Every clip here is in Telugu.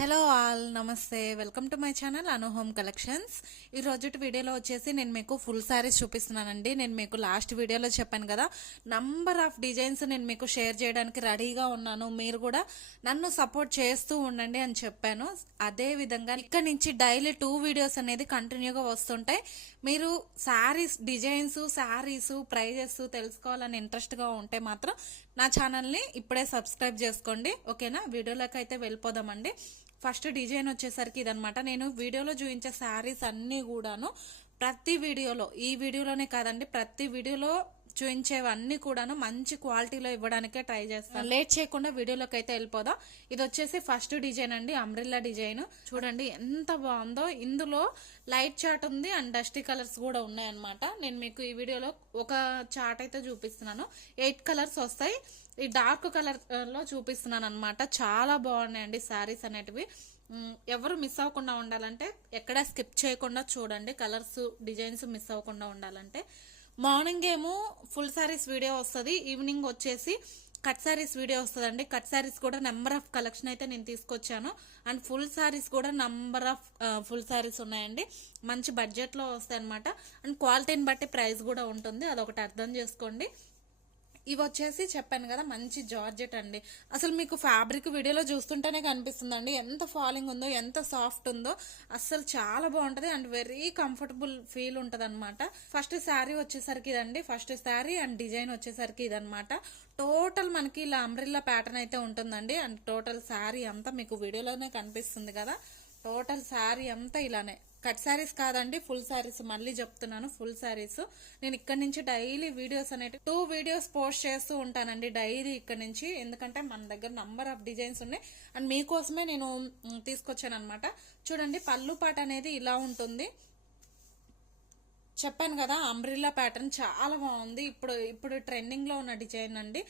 హలో ఆల్ నమస్తే. Welcome to my channel Anu home collections ఈ రోజుటి వీడియోలో వచ్చేసి నేను మీకు ఫుల్ శారీస్ చూపిస్తున్నానండి. నేను మీకు లాస్ట్ వీడియోలో చెప్పాను కదా నంబర్ ఆఫ్ డిజైన్స్ నేను మీకు షేర్ చేయడానికి రెడీగా ఉన్నాను. మీరు కూడా నన్ను సపోర్ట్ చేస్తూ ఉండండి అని చెప్పాను. అదే విధంగా ఇక్కడ నుంచి డైలీ టూ వీడియోస్ అనేది కంటిన్యూగా వస్తుంటాయి. మీరు శారీస్ డిజైన్స్ శారీస్ ప్రైజెస్ తెలుసుకోవాలని ఇంట్రెస్ట్గా ఉంటే మాత్రం నా ఛానల్ని ఇప్పుడే సబ్స్క్రైబ్ చేసుకోండి. ఓకేనా వీడియోలోకి అయితే వెళ్ళిపోదామండి. ఫస్ట్ డిజైన్ వచ్చేసరికి ఇదనమాట నేను వీడియోలో చూపించే శారీస్ అన్నీ కూడాను ప్రతి వీడియోలో ఈ వీడియోలోనే కాదండి ప్రతి వీడియోలో చూపించేవన్నీ కూడాను మంచి క్వాలిటీలో ఇవ్వడానికే ట్రై చేస్తాను. లేట్ చేయకుండా వీడియోలోకి అయితే వెళ్ళిపోదాం. ఇది వచ్చేసి ఫస్ట్ డిజైన్ అండి అంబ్రిల్లా డిజైన్. చూడండి ఎంత బాగుందో. ఇందులో లైట్ చాట్ ఉంది అండ్ డస్టీ కలర్స్ కూడా ఉన్నాయన్నమాట. నేను మీకు ఈ వీడియోలో ఒక చాట్ అయితే చూపిస్తున్నాను. ఎయిట్ కలర్స్ వస్తాయి. ఈ డార్క్ కలర్లో చూపిస్తున్నాను అనమాట చాలా బాగున్నాయండి శారీస్ అనేటివి. ఎవరు మిస్ అవ్వకుండా ఉండాలంటే ఎక్కడ స్కిప్ చేయకుండా చూడండి. కలర్స్ డిజైన్స్ మిస్ అవ్వకుండా ఉండాలంటే. మార్నింగ్ ఏమో ఫుల్ శారీస్ వీడియో వస్తుంది ఈవినింగ్ వచ్చేసి కట్ శారీస్ వీడియో వస్తుందండి. కట్ శారీస్ కూడా నెంబర్ ఆఫ్ కలెక్షన్ అయితే నేను తీసుకొచ్చాను. అండ్ ఫుల్ శారీస్ కూడా నెంబర్ ఆఫ్ ఫుల్ శారీస్ ఉన్నాయండి. మంచి బడ్జెట్లో వస్తాయి అనమాట అండ్ క్వాలిటీని బట్టి ప్రైస్ కూడా ఉంటుంది. అదొకటి అర్థం చేసుకోండి. ఇవి వచ్చేసి చెప్పాను కదా మంచి జార్జెట్ అండి. అసలు మీకు ఫ్యాబ్రిక్ వీడియోలో చూస్తుంటేనే కనిపిస్తుందండి. ఎంత ఫాలింగ్ ఉందో ఎంత సాఫ్ట్ ఉందో అసలు చాలా బాగుంటది అండ్ వెరీ కంఫర్టబుల్ ఫీల్ ఉంటది అనమాట ఫస్ట్ శారీ వచ్చేసరికి ఇదండి. ఫస్ట్ శారీ అండ్ డిజైన్ వచ్చేసరికి ఇదనమాట టోటల్ మనకి ఇలా అంబ్రిల్లా ప్యాటర్న్ అయితే ఉంటుందండి. అండ్ టోటల్ శారీ అంతా మీకు వీడియోలోనే కనిపిస్తుంది కదా. టోటల్ శారీ అంతా ఇలానే. కట్ శారీస్ కాదండి ఫుల్ శారీస్ మళ్ళీ చెప్తున్నాను ఫుల్ శారీస్ నేను ఇక్కడ నుంచి డైలీ వీడియోస్ అనేవి టూ వీడియోస్ పోస్ట్ చేస్తూ ఉంటానండి డైలీ ఇక్కడ నుంచి. ఎందుకంటే మన దగ్గర నంబర్ ఆఫ్ డిజైన్స్ ఉన్నాయి. అండ్ మీకోసమే నేను తీసుకొచ్చాను అనమాట చూడండి పళ్ళు పాట అనేది ఇలా ఉంటుంది. చెప్పాను కదా అంబ్రిల్లా ప్యాటర్న్ చాలా బాగుంది. ఇప్పుడు ఇప్పుడు ట్రెండింగ్లో ఉన్న డిజైన్ అండి.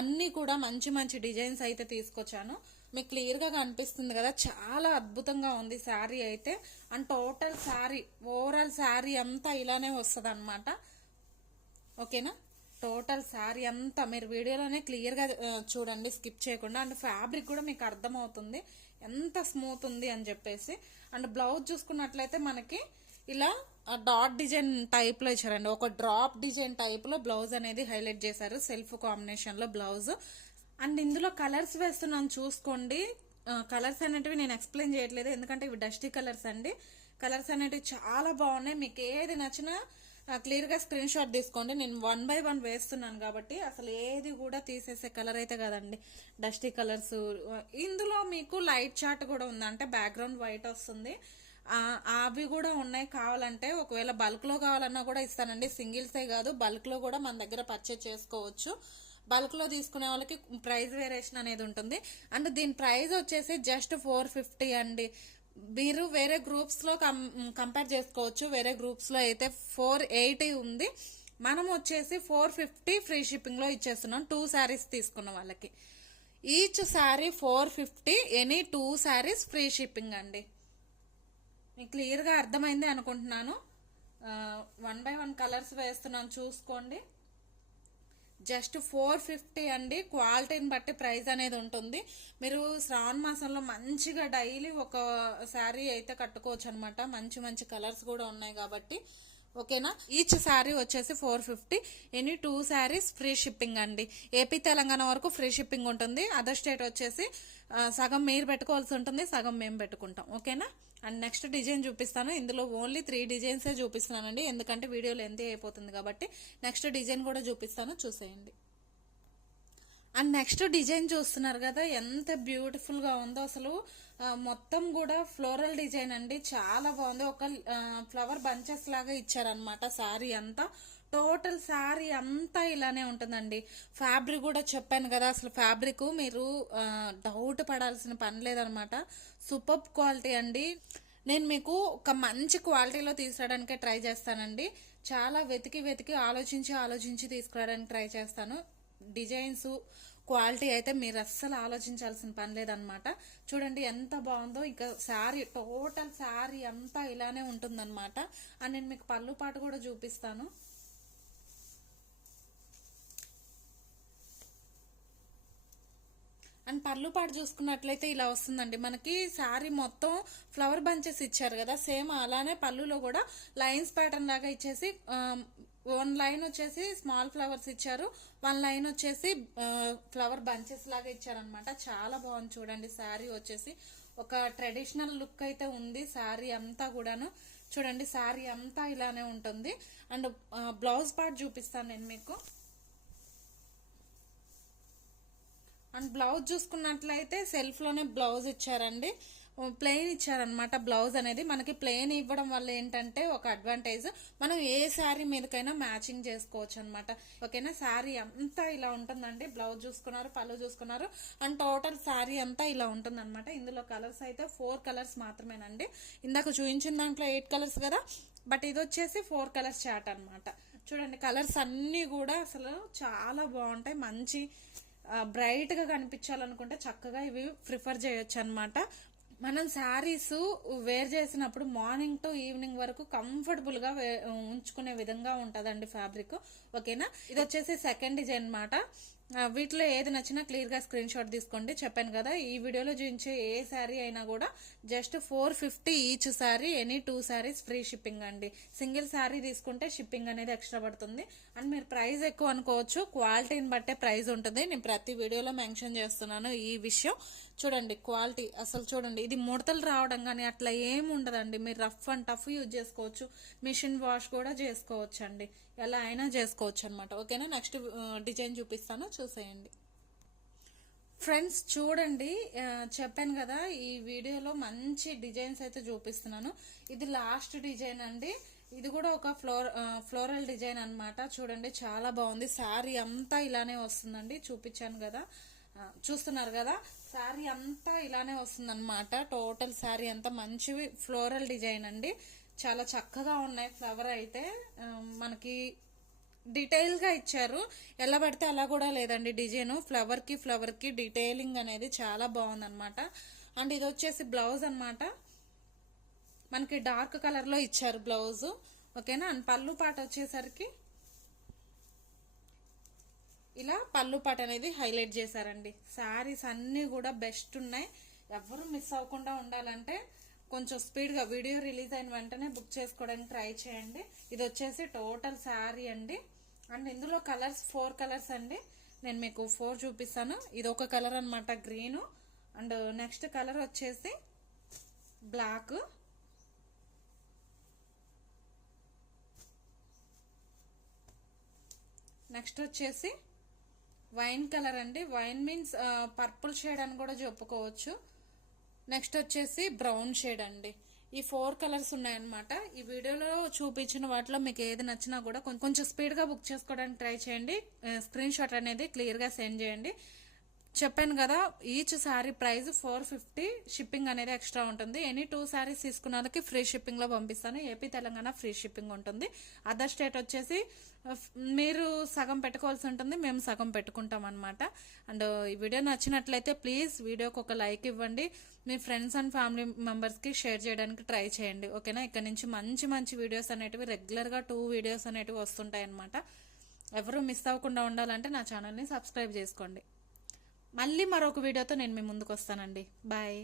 అన్నీ కూడా మంచి మంచి డిజైన్స్ అయితే తీసుకొచ్చాను. మీకు క్లియర్గా కనిపిస్తుంది కదా చాలా అద్భుతంగా ఉంది శారీ అయితే. And total sari overall sari అంతా ఇలానే వస్తుంది అనమాట ఓకేనా టోటల్ శారీ అంతా మీరు వీడియోలోనే క్లియర్గా చూడండి స్కిప్ చేయకుండా. అండ్ ఫ్యాబ్రిక్ కూడా మీకు అర్థమవుతుంది. ఎంత స్మూత్ ఉంది అని చెప్పేసి. అండ్ బ్లౌజ్ చూసుకున్నట్లయితే మనకి ఇలా డాట్ డిజైన్ టైప్లో ఇచ్చారండి. ఒక డ్రాప్ డిజైన్ టైప్లో బ్లౌజ్ అనేది హైలైట్ చేశారు. సెల్ఫ్ కాంబినేషన్లో బ్లౌజ్ అండ్ ఇందులో కలర్స్ వేస్తున్నాను చూసుకోండి. కలర్స్ అనేటివి నేను ఎక్స్ప్లెయిన్ చేయట్లేదు. ఎందుకంటే ఇవి డస్టీ కలర్స్ అండి. కలర్స్ అనేటివి చాలా బాగున్నాయి. మీకు ఏది నచ్చినా క్లియర్గా స్క్రీన్ షాట్ తీసుకోండి. నేను వన్ బై వన్ వేస్తున్నాను కాబట్టి అసలు ఏది కూడా తీసేసే కలర్ అయితే కదండి. డస్టీ కలర్స్ ఇందులో మీకు లైట్ చార్ట్ కూడా ఉంది. అంటే బ్యాక్గ్రౌండ్ వైట్ వస్తుంది. అవి కూడా ఉన్నాయి కావాలంటే. ఒకవేళ బల్క్లో కావాలన్నా కూడా ఇస్తానండి. సింగిల్సే కాదు. బల్క్లో కూడా మన దగ్గర పర్చేజ్ చేసుకోవచ్చు. బల్క్లో తీసుకునే వాళ్ళకి ప్రైస్ వేరియేషన్ అనేది ఉంటుంది. అండ్ దీని ప్రైస్ వచ్చేసి జస్ట్ ఫోర్ ఫిఫ్టీ అండి. మీరు వేరే గ్రూప్స్లో కంపేర్ చేసుకోవచ్చు. వేరే గ్రూప్స్లో అయితే ఫోర్ ఎయిటీ ఉంది. మనం వచ్చేసి ఫోర్ ఫిఫ్టీ ఫ్రీ షిప్పింగ్లో ఇచ్చేస్తున్నాం. టూ శారీస్ తీసుకున్న వాళ్ళకి. Each sari four fifty any two saris free shipping అండి. మీకు క్లియర్గా అర్థమైంది అనుకుంటున్నాను. వన్ బై వన్ కలర్స్ వేస్తున్నాను. చూసుకోండి. జస్ట్ ఫోర్ ఫిఫ్టీ అండి. క్వాలిటీని బట్టి ప్రైస్ అనేది ఉంటుంది. మీరు శ్రావణ మాసంలో మంచిగా డైలీ ఒక శారీ అయితే కట్టుకోవచ్చు అనమాట మంచి మంచి కలర్స్ కూడా ఉన్నాయి కాబట్టి. ఓకేనా? ఈచ్ శారీ వచ్చేసి four fifty any two saris free shipping అండి. ఏపీ తెలంగాణ వరకు ఫ్రీ షిప్పింగ్ ఉంటుంది. అదర్ స్టేట్ వచ్చేసి సగం మీరు పెట్టుకోవాల్సి ఉంటుంది సగం మేము పెట్టుకుంటాం. ఓకేనా? అండ్ నెక్స్ట్ డిజైన్ చూపిస్తాను. ఇందులో ఓన్లీ త్రీ డిజైన్సే చూపిస్తున్నానండి. ఎందుకంటే వీడియోలు ఎంత అయిపోతుంది కాబట్టి నెక్స్ట్ డిజైన్ కూడా చూపిస్తాను. చూసేయండి. అండ్ నెక్స్ట్ డిజైన్ చూస్తున్నారు కదా ఎంత బ్యూటిఫుల్గా ఉందో అసలు. మొత్తం కూడా ఫ్లోరల్ డిజైన్ అండి. చాలా బాగుంది. ఒక ఫ్లవర్ బంచెస్ లాగా ఇచ్చారనమాట శారీ అంతా. టోటల్ శారీ అంతా ఇలానే ఉంటుందండి. ఫ్యాబ్రిక్ కూడా చెప్పాను కదా అసలు ఫ్యాబ్రిక్ మీరు డౌట్ పడాల్సిన పని లేదనమాట సూపర్ క్వాలిటీ అండి. నేను మీకు ఒక మంచి క్వాలిటీలో తీసుకురావడానికే ట్రై చేస్తానండి. చాలా వెతికి వెతికి ఆలోచించి ఆలోచించి తీసుకురావడానికి ట్రై చేస్తాను. డిజైన్స్ క్వాలిటీ అయితే మీరు అస్సలు ఆలోచించాల్సిన పని లేదనమాట చూడండి ఎంత బాగుందో ఇంకా శారీ టోటల్ శారీ అంతా ఇలానే ఉంటుందన్నమాట. అండ్ నేను మీకు పళ్ళు పాటు కూడా చూపిస్తాను. అండ్ పళ్ళు పాటు చూసుకున్నట్లయితే ఇలా వస్తుందండి. మనకి శారీ మొత్తం ఫ్లవర్ బంచెస్ ఇచ్చారు కదా సేమ్ అలానే పళ్ళులో కూడా లైన్స్ ప్యాటర్న్ లాగా ఇచ్చేసి వన్ లైన్ వచ్చేసి స్మాల్ ఫ్లవర్స్ ఇచ్చారు. వన్ లైన్ వచ్చేసి ఫ్లవర్ బంచెస్ లాగా ఇచ్చారనమాట చాలా బాగుంది చూడండి శారీ వచ్చేసి. ఒక ట్రెడిషనల్ లుక్ అయితే ఉంది శారీ అంతా కూడాను. చూడండి శారీ అంతా ఇలానే ఉంటుంది. అండ్ బ్లౌజ్ పార్ట్ చూపిస్తాను నేను మీకు. అండ్ బ్లౌజ్ చూసుకున్నట్లయితే సెల్ఫ్లోనే బ్లౌజ్ ఇచ్చారండి. ప్లెయిన్ ఇచ్చారనమాట బ్లౌజ్ అనేది మనకి ప్లెయిన్ ఇవ్వడం వల్ల ఏంటంటే ఒక అడ్వాంటేజ్ మనం ఏ శారీ మీదకైనా మ్యాచింగ్ చేసుకోవచ్చు అనమాట ఓకేనా? శారీ అంతా ఇలా ఉంటుందండి. బ్లౌజ్ చూసుకున్నారు పళ్ళు చూసుకున్నారు. అండ్ టోటల్ శారీ అంతా ఇలా ఉంటుంది అనమాట ఇందులో కలర్స్ అయితే ఫోర్ కలర్స్ మాత్రమేనండి. ఇందాక చూపించిన దాంట్లో ఎయిట్ కలర్స్ కదా? బట్ ఇది వచ్చేసి ఫోర్ కలర్స్ చాట్ అనమాట చూడండి కలర్స్ అన్నీ కూడా అసలు చాలా బాగుంటాయి. మంచి బ్రైట్గా కనిపించాలనుకుంటే చక్కగా ఇవి ప్రిఫర్ చేయొచ్చు అనమాట మనం శారీస్ వేర్ చేసినప్పుడు మార్నింగ్ టు ఈవినింగ్ వరకు కంఫర్టబుల్గా ఉంచుకునే విధంగా ఉంటదండి ఫ్యాబ్రిక్ ఓకేనా? ఇది వచ్చేసి సెకండ్ డిజైన్ అనమాట వీటిలో ఏది నచ్చినా క్లియర్గా స్క్రీన్ షాట్ తీసుకోండి. చెప్పాను కదా ఈ వీడియోలో చూపించే ఏ శారీ అయినా కూడా just four fifty each sari any two saris free shipping అండి. సింగిల్ శారీ తీసుకుంటే షిప్పింగ్ అనేది ఎక్స్ట్రా పడుతుంది. అండ్ మీరు ప్రైస్ ఎక్కువ అనుకోవచ్చు క్వాలిటీని బట్టే ప్రైస్ ఉంటుంది. నేను ప్రతి వీడియోలో మెన్షన్ చేస్తున్నాను ఈ విషయం. చూడండి క్వాలిటీ అసలు చూడండి ఇది ముడతలు రావడం కానీ అట్లా ఏమి ఉండదండి. మీరు రఫ్ అండ్ టఫ్ యూజ్ చేసుకోవచ్చు. మిషన్ వాష్ కూడా చేసుకోవచ్చు అండి ఎలా అయినా చేసుకోవచ్చు అనమాట ఓకేనా నెక్స్ట్ డిజైన్ చూపిస్తాను. చూసేయండి. ఫ్రెండ్స్ చూడండి చెప్పాను కదా ఈ వీడియోలో మంచి డిజైన్స్ అయితే చూపిస్తున్నాను. ఇది లాస్ట్ డిజైన్ అండి. ఇది కూడా ఒక ఫ్లోర్ ఫ్లోరల్ డిజైన్ అన్నమాట. చూడండి చాలా బాగుంది. శారీ అంతా ఇలానే వస్తుందండి. చూపించాను కదా. చూస్తున్నారు కదా శారీ అంతా ఇలానే వస్తుంది టోటల్ శారీ అంతా మంచి ఫ్లోరల్ డిజైన్ అండి. చాలా చక్కగా ఉన్నాయి ఫ్లవర్ అయితే. మనకి డీటెయిల్గా ఇచ్చారు. ఎలా పడితే అలా కూడా లేదండి డిజైన్. ఫ్లవర్కి ఫ్లవర్కి డీటెయిలింగ్ అనేది చాలా బాగుందనమాట అండ్ ఇది వచ్చేసి బ్లౌజ్ అనమాట మనకి డార్క్ కలర్లో ఇచ్చారు బ్లౌజ్. ఓకేనా? అండ్ పళ్ళు పాట వచ్చేసరికి ఇలా పళ్ళు పాట అనేది హైలైట్ చేశారండి. శారీస్ అన్నీ కూడా బెస్ట్ ఉన్నాయి. ఎవరు మిస్ అవ్వకుండా ఉండాలంటే కొంచెం స్పీడ్గా వీడియో రిలీజ్ అయిన వెంటనే బుక్ చేసుకోవడానికి ట్రై చేయండి. ఇది వచ్చేసి టోటల్ శారీ అండి. అండ్ ఇందులో కలర్స్ ఫోర్ కలర్స్ అండి. నేను మీకు ఫోర్ చూపిస్తాను. ఇది ఒక కలర్ అనమాట గ్రీన్. అండ్ నెక్స్ట్ కలర్ వచ్చేసి బ్లాక్. నెక్స్ట్ వచ్చేసి వైన్ కలర్ అండి. వైన్ మీన్స్ పర్పుల్ షేడ్ అని కూడా చెప్పుకోవచ్చు. నెక్స్ట్ వచ్చేసి బ్రౌన్ షేడ్ అండి. ఈ ఫోర్ కలర్స్ ఉన్నాయన్నమాట. ఈ వీడియోలో చూపించిన వాటిలో మీకు ఏది నచ్చినా కూడా కొంచెం స్పీడ్గా బుక్ చేసుకోవడానికి ట్రై చేయండి. స్క్రీన్ షాట్ అనేది క్లియర్గా సెండ్ చేయండి. చెప్పాను కదా each sari price four fifty shipping అనేది ఎక్స్ట్రా ఉంటుంది. ఎనీ టూ శారీస్ తీసుకున్న వాళ్ళకి ఫ్రీ షిప్పింగ్లో పంపిస్తాను. ఏపీ తెలంగాణ ఫ్రీ షిప్పింగ్ ఉంటుంది. అదర్ స్టేట్ వచ్చేసి uh, మీరు సగం పెట్టుకోవాల్సి ఉంటుంది మేము సగం పెట్టుకుంటాం అనమాట అండ్ uh, ఈ వీడియో నచ్చినట్లయితే ప్లీజ్ వీడియోకి ఒక లైక్ ఇవ్వండి. మీ ఫ్రెండ్స్ అండ్ ఫ్యామిలీ మెంబర్స్కి షేర్ చేయడానికి ట్రై చేయండి. ఓకేనా ఇక్కడ నుంచి మంచి మంచి వీడియోస్ అనేటివి రెగ్యులర్గా టూ వీడియోస్ అనేటివి వస్తుంటాయి అనమాట ఎవరు మిస్ అవ్వకుండా ఉండాలంటే నా ఛానల్ని సబ్స్క్రైబ్ చేసుకోండి. మళ్ళీ మరొక వీడియోతో నేను మీ ముందుకు వస్తానండి బాయ్.